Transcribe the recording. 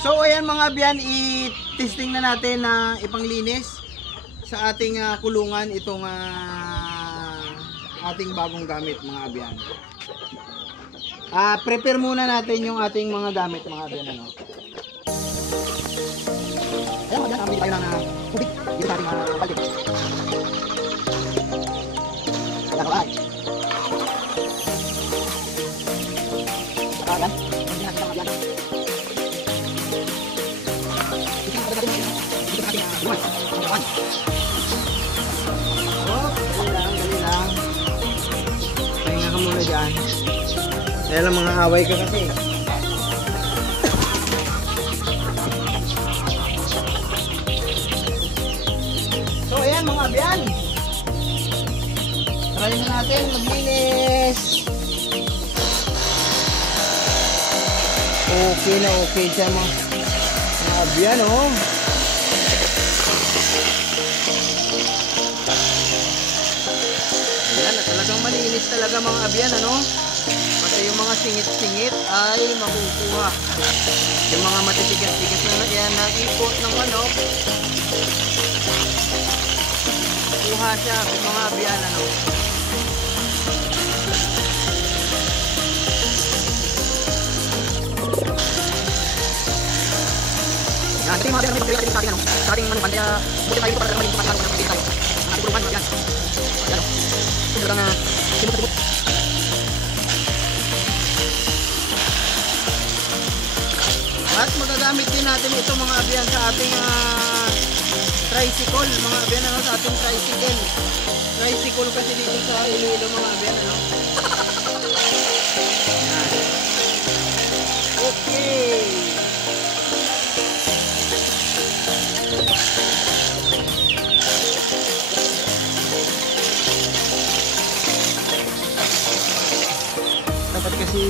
So ayan mga abyan, i-testing na natin na ipanglinis sa ating kulungan itong ating bagong gamit mga abyan. Prepare muna natin yung ating mga gamit mga abyan. Ano? Ayan mga abyan, ambil tayo ng tubig dito sa ating balde. Alright. Ayan. Dali lang. Pahinga ka muna dyan. Kaya lang mga away ka kasi. So ayan mga abyan. Try na natin maglinis. Okay na okay siya mga abyan oh. Ayan, talagang malinis talaga mga abyan, ano? Pati yung mga singit-singit ay makukuha. Yung mga matitigas-tigas na yan na ipot ng manok, kuha siya yung mga abyan, ano? Yan, ito yung mga abyan na sa ating, ano? Sa ating manukan, kaya buti tayo para malinis pa sa ating mga tayo. Ang ating pulukan, yan. Ayan, ito talagang simot-simot. At magagamit din natin ito mga abyan sa ating tricycle, mga abyan, ano, sa ating tricycle. Tricycle kasi dito sa Iloilo mga abyan, ano. Ayan. Okay. Dapat kasi